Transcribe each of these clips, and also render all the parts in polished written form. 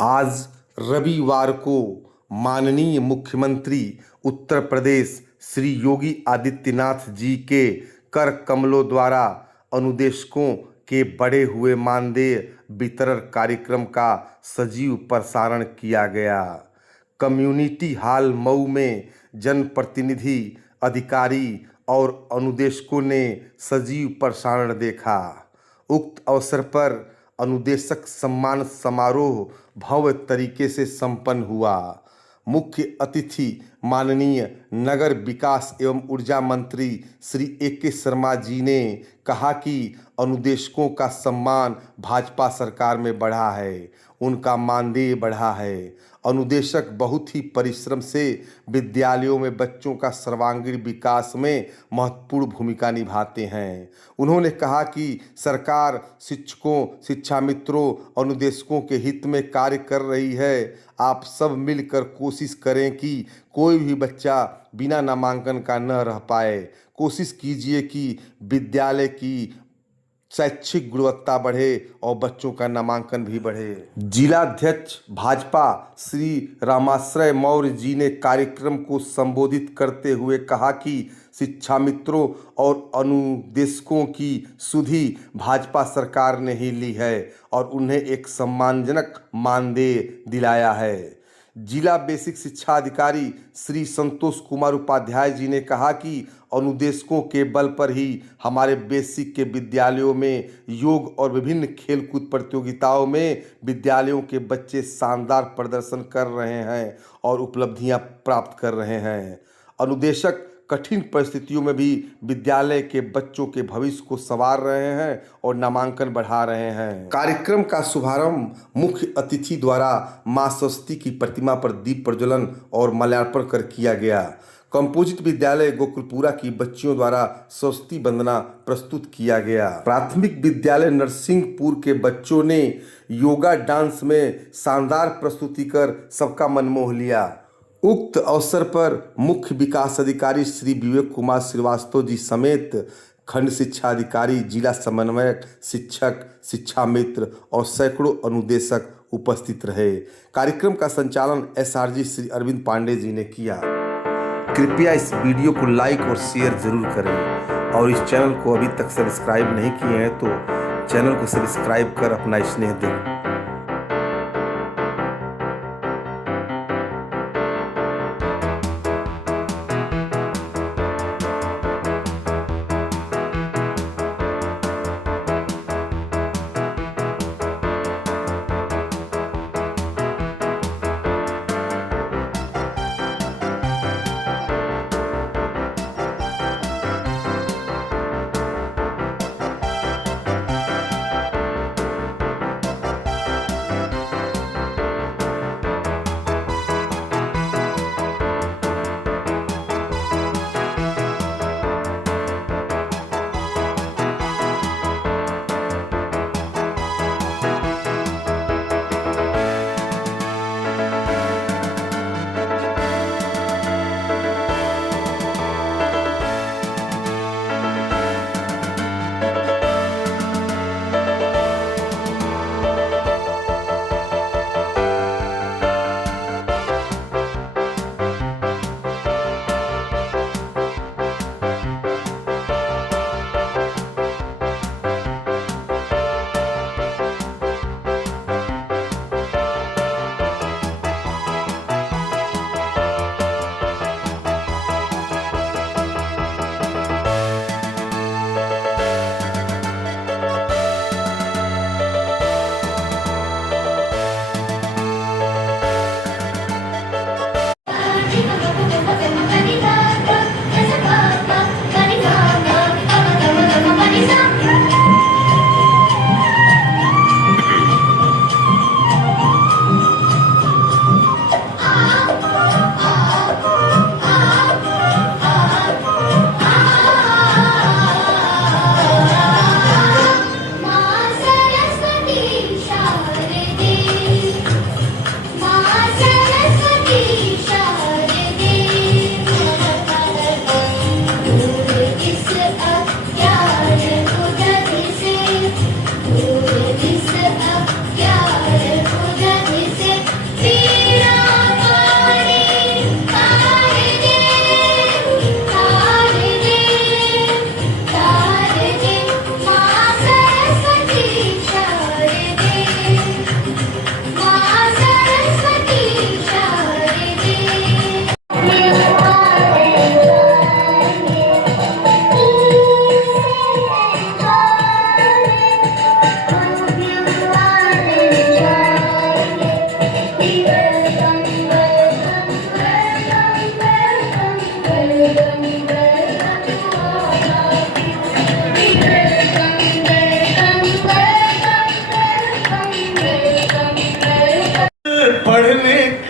आज रविवार को माननीय मुख्यमंत्री उत्तर प्रदेश श्री योगी आदित्यनाथ जी के कर कमलों द्वारा अनुदेशकों के बढ़े हुए मानदेय वितरण कार्यक्रम का सजीव प्रसारण किया गया। कम्युनिटी हॉल मऊ में जनप्रतिनिधि, अधिकारी और अनुदेशकों ने सजीव प्रसारण देखा। उक्त अवसर पर अनुदेशक सम्मान समारोह भव्य तरीके से संपन्न हुआ। मुख्य अतिथि माननीय नगर विकास एवं ऊर्जा मंत्री श्री ए.के. शर्मा जी ने कहा कि अनुदेशकों का सम्मान भाजपा सरकार में बढ़ा है, उनका मानदेय बढ़ा है। अनुदेशक बहुत ही परिश्रम से विद्यालयों में बच्चों का सर्वांगीण विकास में महत्वपूर्ण भूमिका निभाते हैं। उन्होंने कहा कि सरकार शिक्षकों, शिक्षा मित्रों, अनुदेशकों के हित में कार्य कर रही है। आप सब मिलकर कोशिश करें कि कोई भी बच्चा बिना नामांकन का न रह पाए। कोशिश कीजिए कि विद्यालय की शैक्षिक गुणवत्ता बढ़े और बच्चों का नामांकन भी बढ़े। जिलाध्यक्ष भाजपा श्री रामाश्रय मौर्य जी ने कार्यक्रम को संबोधित करते हुए कहा कि शिक्षा मित्रों और अनुदेशकों की सुधि भाजपा सरकार ने ही ली है और उन्हें एक सम्मानजनक मानदेय दिलाया है। जिला बेसिक शिक्षा अधिकारी श्री संतोष कुमार उपाध्याय जी ने कहा कि अनुदेशकों के बल पर ही हमारे बेसिक के विद्यालयों में योग और विभिन्न खेलकूद प्रतियोगिताओं में विद्यालयों के बच्चे शानदार प्रदर्शन कर रहे हैं और उपलब्धियां प्राप्त कर रहे हैं। अनुदेशक कठिन परिस्थितियों में भी विद्यालय के बच्चों के भविष्य को संवार रहे हैं और नामांकन बढ़ा रहे हैं। कार्यक्रम का शुभारंभ मुख्य अतिथि द्वारा मां सरस्वती की प्रतिमा पर दीप प्रज्वलन और माल्यार्पण कर किया गया। कंपोजिट विद्यालय गोकुलपुरा की बच्चियों द्वारा सरस्वती वंदना प्रस्तुत किया गया। प्राथमिक विद्यालय नरसिंहपुर के बच्चों ने योगा डांस में शानदार प्रस्तुति कर सबका मन मोह लिया। उक्त अवसर पर मुख्य विकास अधिकारी श्री विवेक कुमार श्रीवास्तव जी समेत खंड शिक्षा अधिकारी, जिला समन्वयक, शिक्षक, शिक्षा मित्र और सैकड़ों अनुदेशक उपस्थित रहे। कार्यक्रम का संचालन एसआरजी श्री अरविंद पांडे जी ने किया। कृपया इस वीडियो को लाइक और शेयर जरूर करें और इस चैनल को अभी तक सब्सक्राइब नहीं किए हैं तो चैनल को सब्सक्राइब कर अपना स्नेह दें।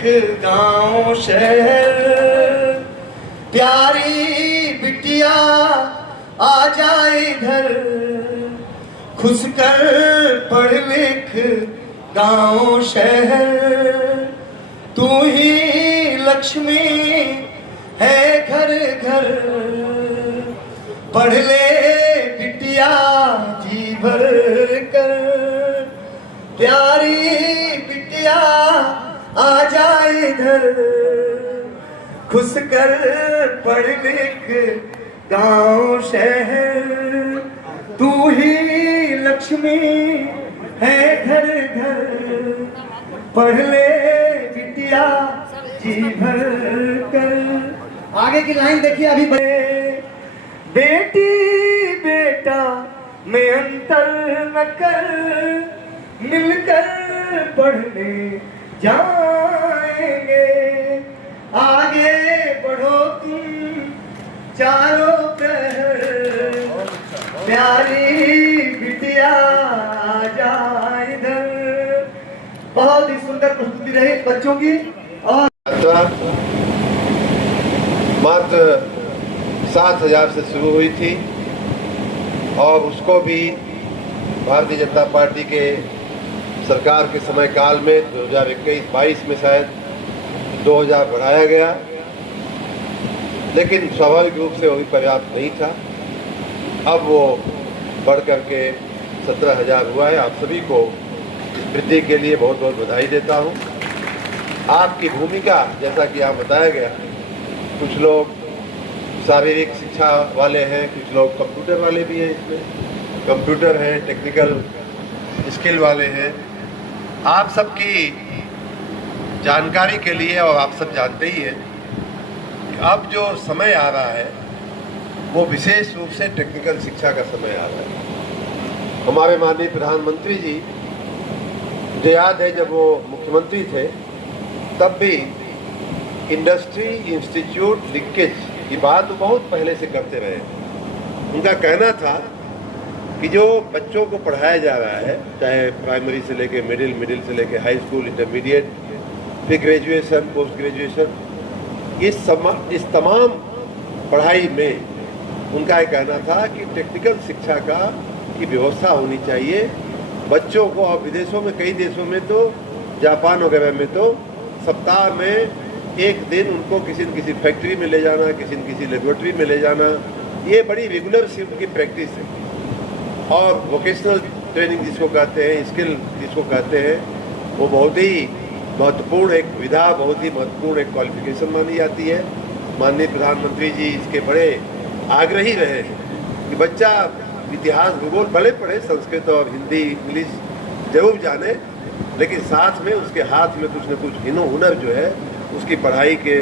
गांव शहर, प्यारी बिटिया आ जाए घर, खुश कर पढ़ लिख गांव शहर, तू ही लक्ष्मी है घर घर, पढ़ ले बिटिया जी भर कर, प्यारी बिटिया आ जाए इधर, खुश कर पढ़ लिख गांव शहर, तू ही लक्ष्मी है घर घर, पढ़ ले बिटिया जी भर कर। आगे की लाइन देखिए अभी बेटी बेटा में अंतर न कर, मिलकर पढ़ने जाएंगे, आगे बढ़ो तुम चारों प्रहर, प्यारी बिटिया आ जा इधर। बहुत ही सुंदर प्रस्तुति रही बच्चों की। और मात्र 7,000 से शुरू हुई थी और उसको भी भारतीय जनता पार्टी के सरकार के समय काल में 2021-22 में शायद 2,000 बढ़ाया गया, लेकिन स्वाभाविक रूप से वो भी पर्याप्त नहीं था। अब वो बढ़ करके 17,000 हुआ है। आप सभी को इस वृद्धि के लिए बहुत बहुत बधाई देता हूँ। आपकी भूमिका जैसा कि यहाँ बताया गया, कुछ लोग शारीरिक शिक्षा वाले हैं, कुछ लोग कंप्यूटर वाले भी हैं, इसमें कंप्यूटर हैं, टेक्निकल स्किल वाले हैं। आप सबकी जानकारी के लिए, और आप सब जानते ही हैं कि अब जो समय आ रहा है वो विशेष रूप से टेक्निकल शिक्षा का समय आ रहा है। हमारे माननीय प्रधानमंत्री जी, मुझे याद है जब वो मुख्यमंत्री थे तब भी इंडस्ट्री इंस्टीट्यूट लिंकेज की बात वो बहुत पहले से करते रहे। उनका कहना था कि जो बच्चों को पढ़ाया जा रहा है, चाहे प्राइमरी से लेके मिडिल से लेके हाई स्कूल, इंटरमीडिएट, फिर ग्रेजुएशन, पोस्ट ग्रेजुएशन, इस तमाम पढ़ाई में उनका ये कहना था कि टेक्निकल शिक्षा की व्यवस्था होनी चाहिए बच्चों को। और विदेशों में, कई देशों में तो, जापान वगैरह में तो सप्ताह में एक दिन उनको किसी न किसी फैक्ट्री में ले जाना, किसी न किसी लेबोरेटरी में ले जाना, ये बड़ी रेगुलर सी उनकी प्रैक्टिस है। और वोकेशनल ट्रेनिंग जिसको कहते हैं, स्किल जिसको कहते हैं, वो बहुत ही महत्वपूर्ण एक विधा, बहुत ही महत्वपूर्ण एक क्वालिफिकेशन मानी जाती है। माननीय प्रधानमंत्री जी इसके बड़े आग्रही रहे हैं कि बच्चा इतिहास, भूगोल भले पढ़े, संस्कृत और हिंदी, इंग्लिश जरूर जाने, लेकिन साथ में उसके हाथ में कुछ न कुछ हुनर जो है, उसकी पढ़ाई के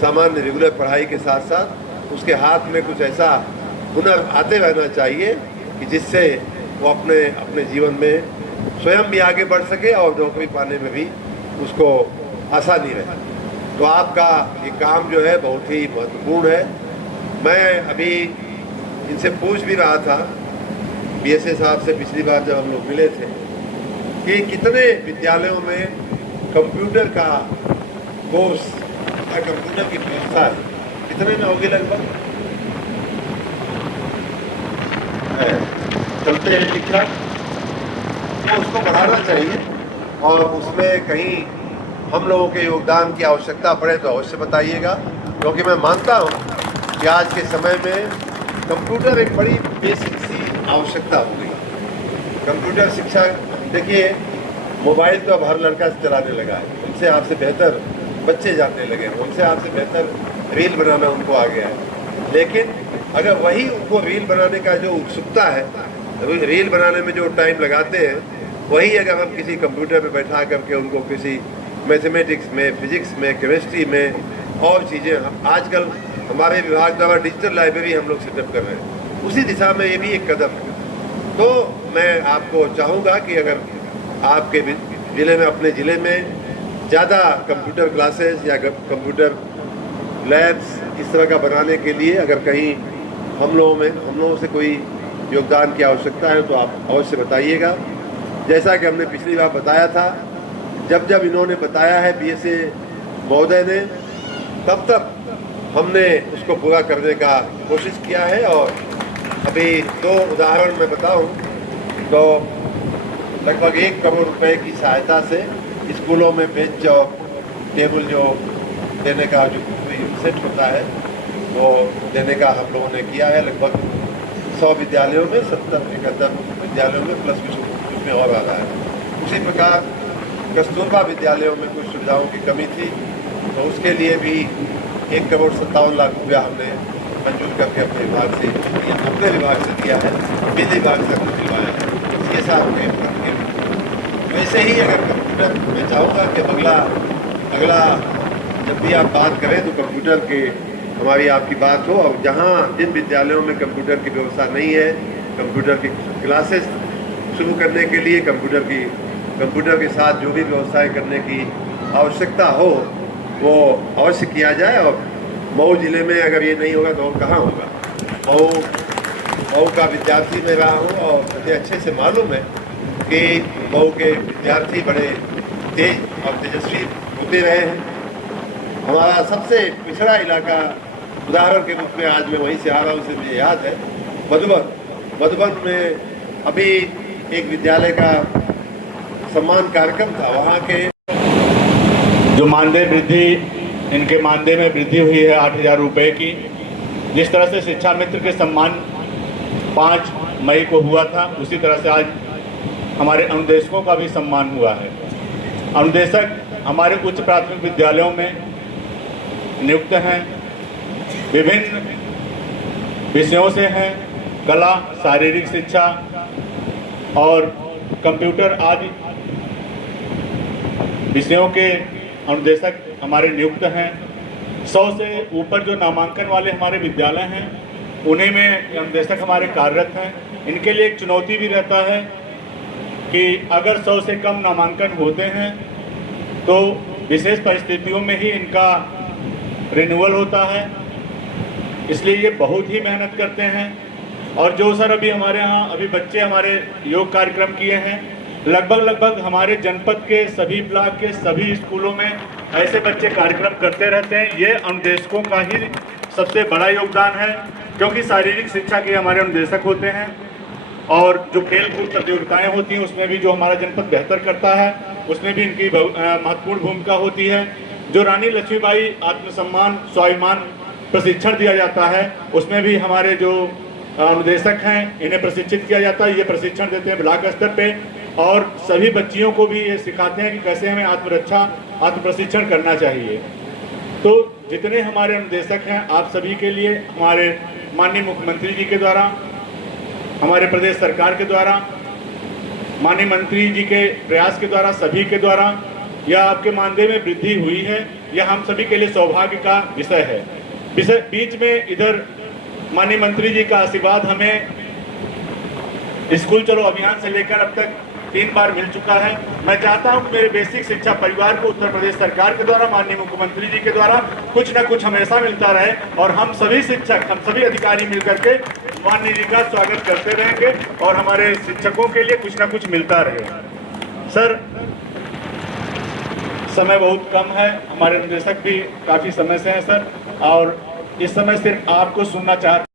सामान्य रेगुलर पढ़ाई के साथ साथ उसके हाथ में कुछ ऐसा हुनर आते रहना चाहिए कि जिससे वो अपने जीवन में स्वयं भी आगे बढ़ सके और नौकरी पाने में भी उसको आसानी रहे। तो आपका ये काम जो है बहुत ही महत्वपूर्ण है। मैं अभी इनसे पूछ भी रहा था, बीएसए साहब से पिछली बार जब हम लोग मिले थे, कि कितने विद्यालयों में कंप्यूटर का कोर्स या कंप्यूटर की व्यवस्था है, कितने में होगी लगभग? चलते हैं ठीक ठाक, तो उसको बढ़ाना चाहिए और उसमें कहीं हम लोगों के योगदान की आवश्यकता पड़े तो अवश्य बताइएगा, क्योंकि मैं मानता हूँ कि आज के समय में कंप्यूटर एक बड़ी बेसिक सी आवश्यकता हो गई। कंप्यूटर शिक्षा, देखिए मोबाइल तो अब हर लड़का चलाने लगा है, उनसे आपसे बेहतर बच्चे जानने लगे हैं, उनसे आपसे बेहतर रील बनाना उनको आ गया है। लेकिन अगर वही उनको रील बनाने का जो उत्सुकता है, रील बनाने में जो टाइम लगाते हैं, वही अगर हम किसी कंप्यूटर पे बैठा करके उनको किसी मैथमेटिक्स में, फिजिक्स में, केमिस्ट्री में और चीज़ें, आजकल हमारे विभाग द्वारा डिजिटल लाइब्रेरी हम लोग सेटअप कर रहे हैं, उसी दिशा में ये भी एक कदम है। तो मैं आपको चाहूँगा कि अगर आपके ज़िले में, अपने ज़िले में ज़्यादा कंप्यूटर क्लासेस या कंप्यूटर लैब्स इस तरह का बनाने के लिए अगर कहीं हम लोगों से कोई योगदान की आवश्यकता है तो आप अवश्य बताइएगा। जैसा कि हमने पिछली बार बताया था, जब इन्होंने बताया है बीएसए महोदय ने, तब तक हमने उसको पूरा करने का कोशिश किया है। और अभी 2 उदाहरण मैं बताऊं तो लगभग 1 करोड़ रुपए की सहायता से स्कूलों में बेंच और टेबल जो देने का जो सेट होता है वो देने का हम लोगों ने किया है। लगभग 100 विद्यालयों में 70-71 विद्यालयों में प्लस कुछ में और आ रहा है। उसी प्रकार कस्तूरबा विद्यालयों में कुछ सुविधाओं की कमी थी तो उसके लिए भी 1 करोड़ 57 लाख रुपया हमने मंजूर करके अपने विभाग से दिया है। बिजली विभाग से हमने दिलवाया है। ये साहब के वैसे ही अगर कंप्यूटर, मैं चाहूँगा कि अगला जब भी आप बात करें तो कंप्यूटर के हमारी आपकी बात हो। और जहाँ जिन विद्यालयों में कंप्यूटर की व्यवस्था नहीं है, कंप्यूटर की क्लासेस शुरू करने के लिए कंप्यूटर के साथ जो भी व्यवस्थाएं करने की आवश्यकता हो वो अवश्य किया जाए। और मऊ जिले में अगर ये नहीं होगा तो और कहाँ होगा। मऊ का विद्यार्थी मैं रहा हूँ और मुझे अच्छे से मालूम है कि मऊ के विद्यार्थी बड़े तेज और तेजस्वी होते रहे हैं। हमारा सबसे पिछड़ा इलाका उदाहरण के रूप में आज मैं वहीं से आ रहा हूँ, उसे मुझे याद है मधुबन में अभी एक विद्यालय का सम्मान कार्यक्रम था। वहाँ के जो मानदेय वृद्धि, इनके मानदेय में वृद्धि हुई है 8,000 रुपये की। जिस तरह से शिक्षा मित्र के सम्मान 5 मई को हुआ था, उसी तरह से आज हमारे अनुदेशकों का भी सम्मान हुआ है। अनुदेशक हमारे उच्च प्राथमिक विद्यालयों में नियुक्त हैं, विभिन्न विषयों से हैं, कला, शारीरिक शिक्षा और कंप्यूटर आदि विषयों के अनुदेशक हमारे नियुक्त हैं। 100 से ऊपर जो नामांकन वाले हमारे विद्यालय हैं उन्हीं में अनुदेशक हमारे कार्यरत हैं। इनके लिए एक चुनौती भी रहता है कि अगर 100 से कम नामांकन होते हैं तो विशेष परिस्थितियों में ही इनका रिन्यूअल होता है, इसलिए ये बहुत ही मेहनत करते हैं। और जो सर अभी हमारे यहाँ अभी बच्चे हमारे योग कार्यक्रम किए हैं, लगभग हमारे जनपद के सभी ब्लॉक के सभी स्कूलों में ऐसे बच्चे कार्यक्रम करते रहते हैं। ये अनुदेशकों का ही सबसे बड़ा योगदान है, क्योंकि शारीरिक शिक्षा के हमारे अनुदेशक होते हैं और जो खेल कूद प्रतियोगिताएँ होती हैं उसमें भी जो हमारा जनपद बेहतर करता है उसमें भी इनकी महत्वपूर्ण भूमिका होती है। जो रानी लक्ष्मीबाई आत्मसम्मान स्वाभिमान प्रशिक्षण दिया जाता है उसमें भी हमारे जो अनुदेशक हैं इन्हें प्रशिक्षित किया जाता है। ये प्रशिक्षण देते हैं ब्लॉक स्तर पे और सभी बच्चियों को भी ये सिखाते हैं कि कैसे हमें आत्मरक्षा, आत्म प्रशिक्षण करना चाहिए। तो जितने हमारे अनुदेशक हैं आप सभी के लिए हमारे माननीय मुख्यमंत्री जी के द्वारा, हमारे प्रदेश सरकार के द्वारा, माननीय मंत्री जी के प्रयास के द्वारा, सभी के द्वारा यह आपके मानदेय में वृद्धि हुई है। यह हम सभी के लिए सौभाग्य का विषय है। बीच में इधर माननीय मंत्री जी का आशीर्वाद हमें स्कूल चलो अभियान से लेकर अब तक 3 बार मिल चुका है। मैं चाहता हूं कि मेरे बेसिक शिक्षा परिवार को उत्तर प्रदेश सरकार के द्वारा, माननीय मुख्यमंत्री जी के द्वारा कुछ न कुछ हमेशा मिलता रहे और हम सभी शिक्षक, हम सभी अधिकारी मिलकर के माननीय जी का स्वागत करते रहेंगे और हमारे शिक्षकों के लिए कुछ न कुछ मिलता रहे। सर, समय बहुत कम है, हमारे निदेशक भी काफ़ी समय से हैं सर, और इस समय सिर्फ आपको सुनना चाहते